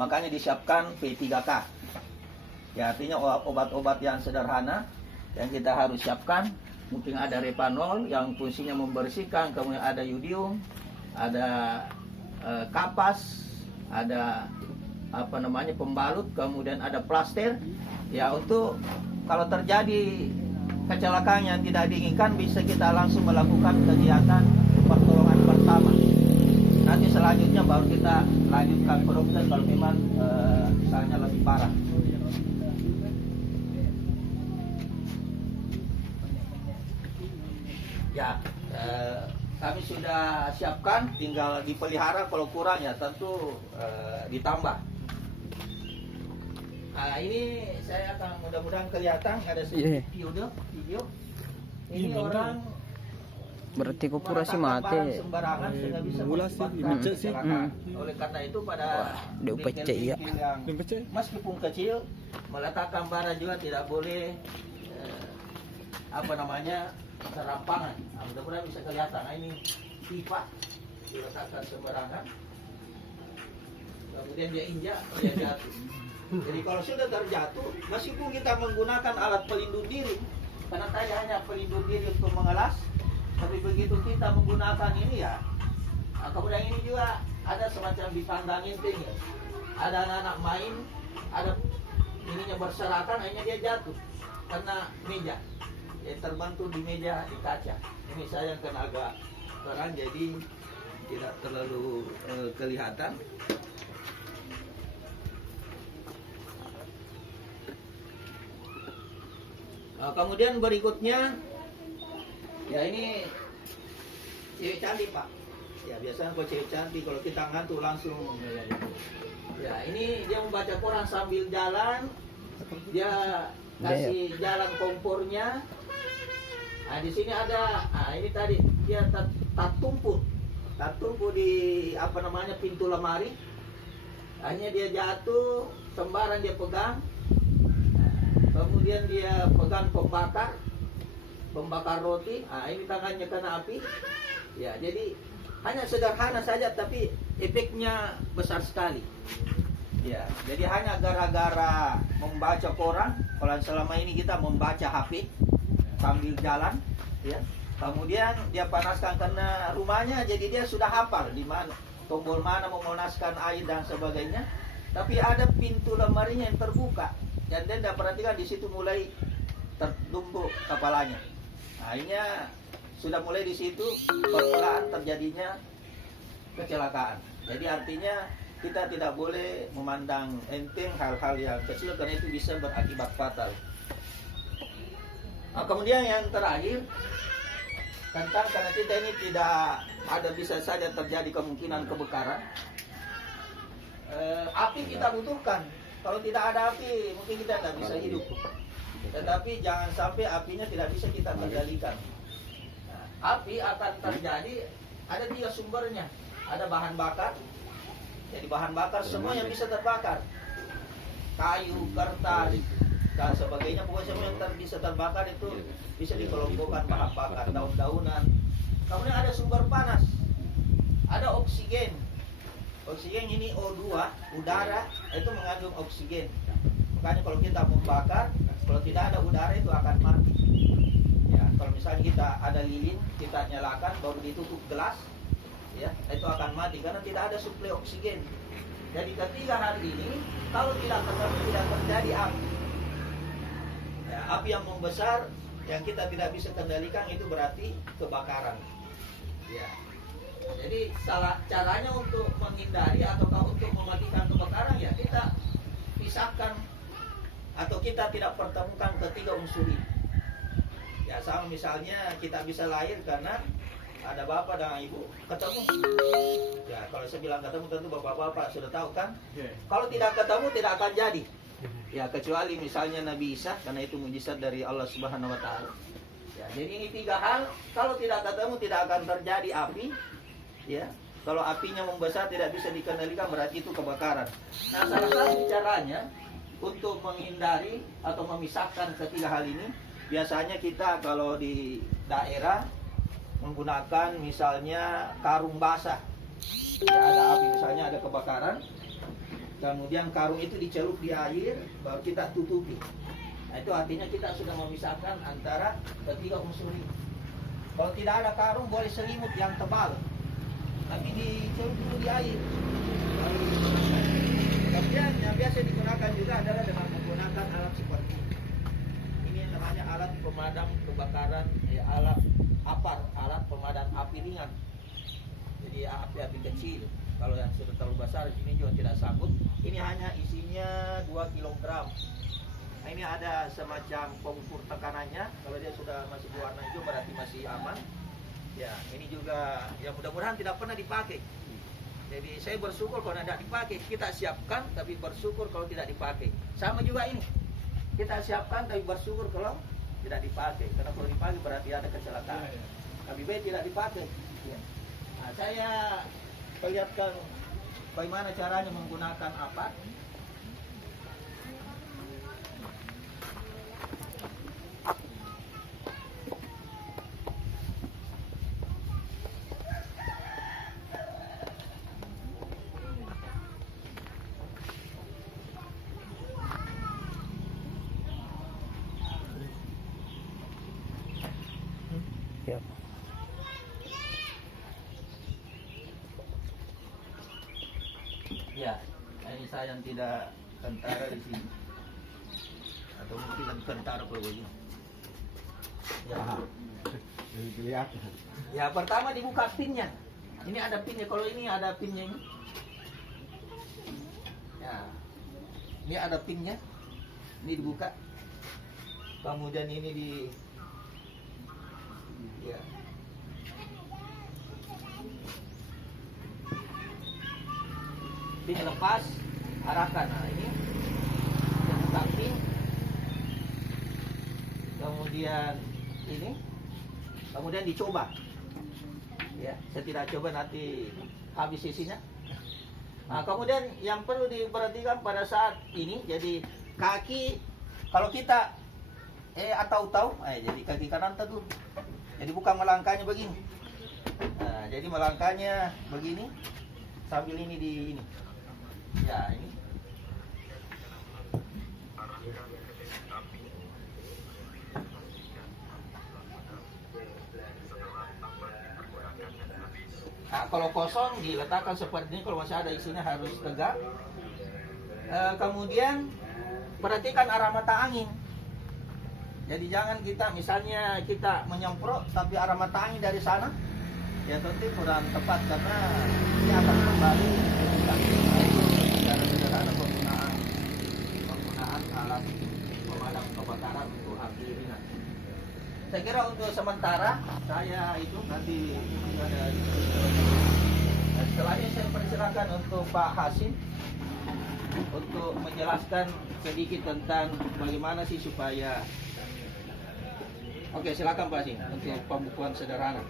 makanya disiapkan P3K. Ya, artinya obat-obat yang sederhana yang kita harus siapkan. Mungkin ada repanol yang fungsinya membersihkan, kemudian ada yodium, ada kapas, ada pembalut, kemudian ada plaster. Ya, untuk kalau terjadi kecelakaan yang tidak diinginkan, bisa kita langsung melakukan kegiatan pertolongan pertama. Nanti selanjutnya baru kita lanjutkan ke dokter kalau memang misalnya lebih parah. Ya, kami sudah siapkan, tinggal dipelihara. Kalau kurang ya tentu ditambah. Nah, ini saya akan mudah-mudahan kelihatan ada sedikit video. Ini orang berarti kopurasi mati. Sembarangan sehingga bisa sih. Oleh karena itu pada ya. Meskipun kecil, meletakkan barang juga tidak boleh serampangan. Nah, mudah-mudahan bisa kelihatan. Nah, ini pipa diletakkan sembarangan. Kemudian dia injak, dia jatuh. Jadi kalau sudah terjatuh, meskipun kita menggunakan alat pelindung diri, karena tadi hanya pelindung diri untuk mengelas, tapi begitu kita menggunakan ini ya, kemudian ini juga ada semacam ditandangin tinggi. Ada anak-anak main, ada ininya berserakan, akhirnya dia jatuh karena meja. Dia terbantu di meja, di kaca. Ini saya yang kena agak terang, jadi tidak terlalu kelihatan. Kemudian berikutnya, ya ini cewek cantik Pak. Ya biasanya kalau cewek cantik, kalau kita ngantuk langsung. Ya ini dia membaca koran sambil jalan, dia kasih jalan kompornya. Nah di sini ada, ini tadi dia tak tumpuk di pintu lemari. Akhirnya dia jatuh, sembarang dia pegang. Kemudian dia pegang pembakar roti. Nah, ini tangannya kena api. Ya, jadi hanya sederhana saja tapi efeknya besar sekali. Ya, jadi hanya gara-gara membaca koran. Kalau selama ini kita membaca HP sambil jalan, ya. Kemudian dia panaskan karena rumahnya, jadi dia sudah hafal di mana tombol mana memanaskan air dan sebagainya. Tapi ada pintu lemarinya yang terbuka. Dan dia tidak perhatikan, di situ mulai tertumbuk kepalanya. Akhirnya sudah mulai di situ permulaan terjadinya kecelakaan. Jadi artinya kita tidak boleh memandang enteng hal-hal yang kecil karena itu bisa berakibat fatal. Nah, kemudian yang terakhir tentang karena kita ini tidak ada, bisa saja terjadi kemungkinan kebakaran. Api kita butuhkan. Kalau tidak ada api, mungkin kita tidak bisa hidup. Tetapi jangan sampai apinya tidak bisa kita kendalikan. Nah, api akan terjadi, ada 3 sumbernya. Ada bahan bakar. Jadi bahan bakar semua yang bisa terbakar. Kayu, kertas, dan sebagainya. Pokoknya semua yang bisa terbakar itu bisa dikelompokkan bahan bakar. Daun-daunan. Kemudian ada sumber panas. Ada oksigen. Oksigen ini O2, udara itu mengandung oksigen. Makanya kalau kita membakar, kalau tidak ada udara itu akan mati. Ya, kalau misalnya kita ada lilin, kita nyalakan baru ditutup gelas, ya, itu akan mati karena tidak ada suplai oksigen. Jadi ketiga hal ini kalau tidak ketemu tidak terjadi api. Ya, api yang membesar yang kita tidak bisa kendalikan itu berarti kebakaran. Ya. Jadi caranya untuk menghindari atau untuk mematikan kebakaran ya kita pisahkan atau kita tidak pertemukan ketiga unsur ini. Ya sama misalnya kita bisa lahir karena ada bapak dan ibu ketemu. Ya kalau saya bilang ketemu tentu bapak-bapak sudah tahu kan. Kalau tidak ketemu tidak akan jadi. Ya kecuali misalnya Nabi Isa karena itu mujizat dari Allah Subhanahu Wa Taala. Ya jadi ini 3 hal kalau tidak ketemu tidak akan terjadi api. Ya, kalau apinya membesar tidak bisa dikendalikan berarti itu kebakaran. Nah, salah satu caranya untuk menghindari atau memisahkan ketiga hal ini, biasanya kita kalau di daerah menggunakan misalnya karung basah. Ya, ada api misalnya ada kebakaran. kemudian karung itu dicelup di air, baru kita tutupi. Nah, itu artinya kita sudah memisahkan antara ketiga unsur ini. Kalau tidak ada karung, boleh selimut yang tebal, tapi dicelup dulu di air. Kemudian yang biasa digunakan juga adalah dengan menggunakan alat seperti ini. Ini yang namanya alat pemadam kebakaran, alat APAR, alat pemadam api ringan. Jadi api-api kecil. Kalau yang sudah terlalu besar ini juga tidak sanggup. Ini hanya isinya 2 kg. Nah, ini ada semacam pengukur tekanannya. Kalau dia sudah masih berwarna hijau berarti masih aman. Ya, ini juga ya mudah-mudahan tidak pernah dipakai. Jadi saya bersyukur kalau tidak dipakai. Kita siapkan tapi bersyukur kalau tidak dipakai. Sama juga ini. Kita siapkan tapi bersyukur kalau tidak dipakai. Karena kalau dipakai berarti ada kecelakaan. Lebih baik tidak dipakai. Ya. Nah, saya perlihatkan bagaimana caranya menggunakan apa. Ya. Ya, ini saya yang tidak tentara di sini. Atau mungkin lebih tentara kalau begini. Ya. Ya, pertama dibuka pinnya. Ini ada pinnya. Kalau ini ada pinnya ini. Ya. Ini ada pinnya. Ini dibuka. Kemudian ini di ya. Pin lepas, arahkan. Nah, ini buka pin. Kemudian ini. Kemudian dicoba. Ya, saya tidak coba nanti habis isinya. Nah, kemudian yang perlu diperhatikan pada saat ini, jadi kaki kalau kita atau jadi kaki kanan teduh. Jadi bukan melangkahnya begini. Nah, jadi melangkahnya begini sambil ini di ini. Ya, ini. Nah, kalau kosong diletakkan seperti ini. Kalau masih ada isinya harus tegak. Kemudian perhatikan arah mata angin. Jadi jangan kita misalnya kita menyemprot tapi arah mata angin dari sana, ya tentu kurang tepat karena ini akan kembali secara sederhana penggunaan alat pemadam kebakaran untuk api ringan. Saya kira untuk sementara saya itu nanti ada. Nah, setelahnya saya persilakan untuk Pak Hasim untuk menjelaskan sedikit tentang bagaimana sih supaya. Oke, silakan Pak Hasim untuk pembukuan sederhana.